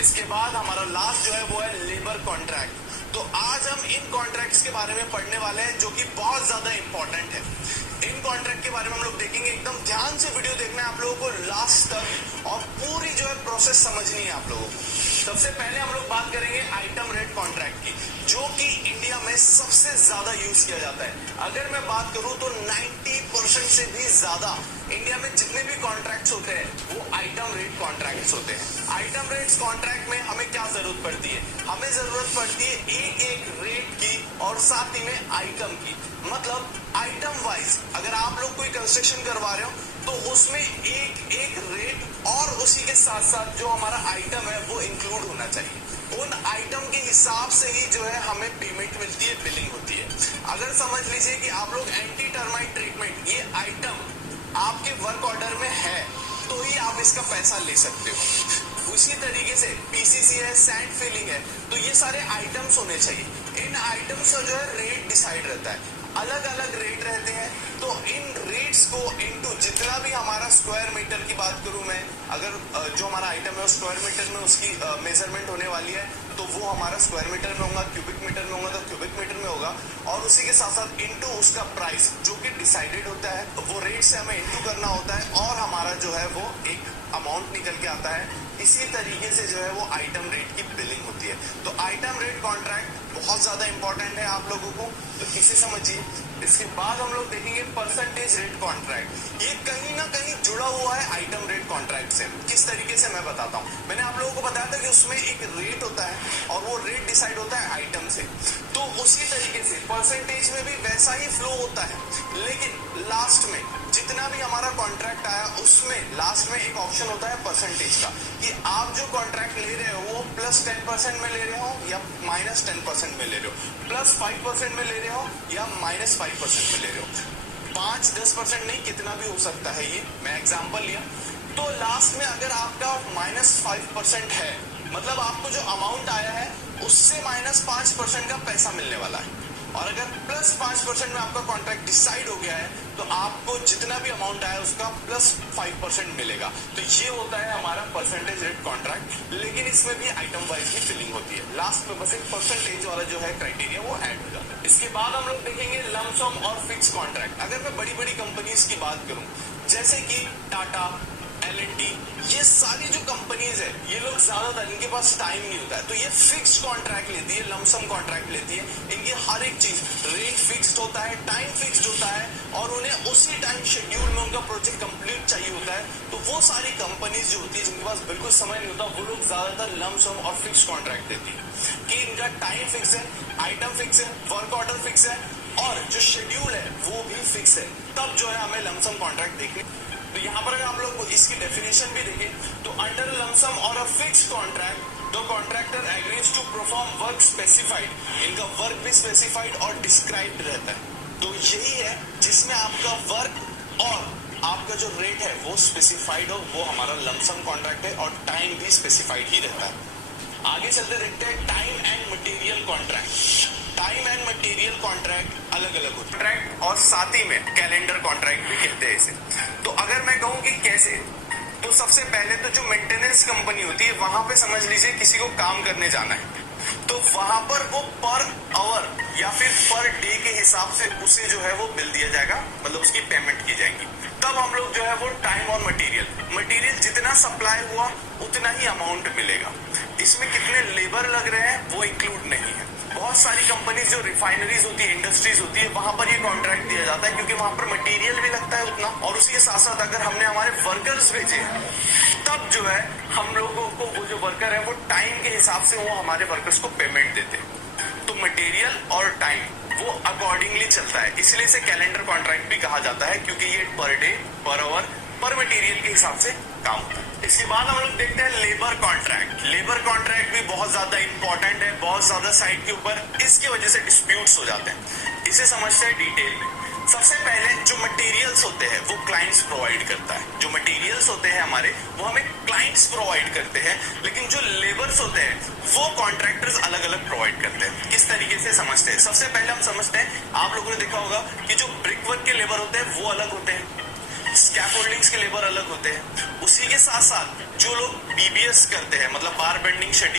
इसके बाद हमारा लास्ट जो है वो है लेबर कॉन्ट्रैक्ट। तो आज हम इन कॉन्ट्रैक्ट्स के बारे में पढ़ने वाले हैं जो कि बहुत ज्यादा इंपॉर्टेंट है। इन कॉन्ट्रैक्ट के बारे में हम लोग देखेंगे, एकदम ध्यान से वीडियो देखना है आप लोगों को लास्ट तक और पूरी जो है प्रोसेस समझनी है आप लोगों को। सबसे पहले हम लोग बात करेंगे आइटम रेट कॉन्ट्रैक्ट की, जो कि इंडिया में सबसे ज्यादा यूज किया जाता है। अगर मैं बात करूं तो 90% से भी ज्यादा इंडिया में जितने भी कॉन्ट्रैक्ट्स होते हैं वो आइटम रेट कॉन्ट्रैक्ट्स होते हैं। आइटम रेट्स कॉन्ट्रैक्ट में हमें क्या जरूरत पड़ती है? हमें जरूरत पड़ती है एक एक रेट की और साथ ही में आइटम की। मतलब आइटम वाइज अगर आप लोग कोई कंस्ट्रक्शन करवा रहे हो तो उसमें एक एक रेट और उसी के साथ साथ जो हमारा आइटम है वो इंक्लूड होना चाहिए। उन आइटम के हिसाब से ही जो है हमें पेमेंट मिलती है, बिलिंग होती है। अगर समझ लीजिए कि आप लोग एंटी टर्माइट ट्रीटमेंट ये आइटम आपके वर्क ऑर्डर में है तो ही आप इसका पैसा ले सकते हो। उसी तरीके से पीसीसी है, सैंड फिलिंग है, तो ये सारे आइटम्स होने चाहिए। इन आइटम्स का जो है रेट डिसाइड रहता है, अलग अलग रेट रहते हैं। तो इन रेट्स को इनटू जितना भी हमारा स्क्वायर मीटर की बात करूं मैं, अगर जो हमारा आइटम है वो स्क्वायर मीटर में उसकी मेजरमेंट होने वाली है तो वो हमारा स्क्वायर मीटर में होगा, क्यूबिक मीटर में होगा तो क्यूबिक मीटर में होगा, और उसी के साथ साथ इनटू उसका प्राइस जो कि डिसाइडेड होता है, वो रेट से हमें इनटू करना होता है और हमारा जो है वो एक अमाउंट निकल के आता है। इसी तरीके से जो है वो आइटम रेट की बिलिंग होती है। तो आइटम रेट कॉन्ट्रैक्ट बहुत ज्यादा इंपॉर्टेंट है आप लोगों को, तो इसे समझिए। इसके बाद हम लोग देखेंगे परसेंटेज रेट कॉन्ट्रैक्ट। ये कहीं ना कहीं जुड़ा हुआ है आइटम रेट कॉन्ट्रैक्ट से। किस तरीके से मैं बताता हूँ। मैंने आप लोगों को बताया था कि उसमें एक रेट होता है और वो रेट डिसाइड होता है आइटम से। तो उसी तरीके से परसेंटेज में भी वैसा ही फ्लो होता है, लेकिन लास्ट में जितना भी हमारा कॉन्ट्रैक्ट आया उसमें लास्ट में एक ऑप्शन होता है परसेंटेज का, कि आप जो कॉन्ट्रैक्ट ले रहे हो वो +10% में ले रहे हो या -10% में ले रहे हो, +5% में ले रहे हो या -5% में ले रहे हो। 5-10% नहीं, कितना भी हो सकता है। ये मैं एग्जांपल लिया। तो लास्ट में अगर आपका -5% है, मतलब आपको जो अमाउंट आया है उससे -5% का पैसा मिलने वाला है। और अगर +5% में आपका कॉन्ट्रैक्ट डिसाइड हो गया है तो आपको जितना भी अमाउंट आया उसका +5% मिलेगा। तो ये होता है हमारा परसेंटेज रेट कॉन्ट्रैक्ट, लेकिन इसमें भी आइटम वाइज ही फिलिंग होती है। लास्ट में बस एक परसेंटेज वाला जो है क्राइटेरिया वो ऐड हो जाता है। इसके बाद हम लोग देखेंगे लमसम और फिक्स कॉन्ट्रैक्ट। अगर मैं बड़ी बड़ी कंपनीज की बात करूं जैसे कि टाटा, L&T, ये सारी जो कंपनीज है ये लोग ज्यादातर इनके पास टाइम नहीं होता है, तो ये फिक्स कॉन्ट्रैक्ट लेती है, लमसम कॉन्ट्रैक्ट लेती है। इनकी हर एक चीज रेट फिक्स्ड होता है, टाइम फिक्स्ड होता है और उन्हें उसी टाइम शेड्यूल में उनका प्रोजेक्ट कंप्लीट चाहिए होता है। तो वो सारी कंपनीज जो होती है जिनके पास बिल्कुल समय नहीं होता, वो लोग ज्यादातर लमसम और फिक्स कॉन्ट्रैक्ट देती है कि इनका टाइम फिक्स है, आइटम फिक्स है, वर्क ऑर्डर फिक्स है और जो शेड्यूल है वो भी फिक्स है। तब जो है हमें लमसम कॉन्ट्रैक्ट देखने। तो यहाँ पर अगर आप लोग इसकी डेफिनेशन भी देखें तो अंडर लमसम और a fixed contract the contractor agrees to perform work specified, इनका वर्क भी स्पेसिफाइड और डिस्क्राइब्ड रहता है। तो यही है जिसमें आपका वर्क और आपका जो रेट है वो स्पेसिफाइड हो, वो हमारा लमसम कॉन्ट्रैक्ट है और टाइम भी स्पेसिफाइड ही रहता है। आगे चलते देखते हैं time and material contract. Time and material contract अलग अलग होते हैं, कॉन्ट्रैक्ट और साथ ही में कैलेंडर कॉन्ट्रैक्ट भी कहते हैं इसे। तो अगर मैं कहूँ कि कैसे, तो सबसे पहले तो जो मेंटेनेंस कंपनी होती है वहां पे समझ लीजिए किसी को काम करने जाना है तो वहां पर वो पर आवर या फिर पर डे के हिसाब से उसे जो है वो बिल दिया जाएगा, मतलब उसकी पेमेंट की जाएगी। तब हम लोग जो है वो टाइम और मटेरियल जितना सप्लाई हुआ उतना ही अमाउंट मिलेगा। इसमें कितने लेबर लग रहे हैं वो इंक्लूड नहीं है। बहुत सारी कंपनीज जो रिफाइनरीज होती है, इंडस्ट्रीज होती है, वहां पर ये कॉन्ट्रैक्ट दिया जाता है क्योंकि वहां पर मटेरियल भी लगता है उतना, और उसी के साथ साथ अगर हमने हमारे वर्कर्स भेजे तब जो है हम लोगों को वो जो वर्कर है वो टाइम के हिसाब से वो हमारे वर्कर्स को पेमेंट देते हैं। तो मटेरियल और टाइम वो अकॉर्डिंगली चलता है, इसलिए इसे कैलेंडर कॉन्ट्रैक्ट भी कहा जाता है क्योंकि ये पर डे, पर आवर, पर मटेरियल के हिसाब से काम होता है। इसके बाद हम लोग देखते हैं लेबर कॉन्ट्रैक्ट। लेबर कॉन्ट्रैक्ट भी बहुत ज्यादा इंपॉर्टेंट है, बहुत ज्यादा साइट के ऊपर इसकी वजह से डिस्प्यूट्स हो जाते हैं। इसे समझते हैं डिटेल में। सबसे पहले जो मटेरियल्स होते हैं वो क्लाइंट्स प्रोवाइड करता है। जो मटेरियल्स होते हैं हमारे वो हमें क्लाइंट्स प्रोवाइड करते हैं, लेकिन जो लेबर्स होते हैं वो कॉन्ट्रैक्टर्स अलग अलग प्रोवाइड करते हैं। किस तरीके से समझते हैं? सबसे पहले हम समझते हैं, आप लोगों ने देखा होगा कि जो ब्रिक वर्क के लेबर होते हैं वो अलग होते हैं, स्कैप होल्डिंग्स के लेबर अलग होते हैं। उसी के साथ साथ जो लोग बीबीएस करते हैं, मतलब बार बेंडिंग शेड्यूल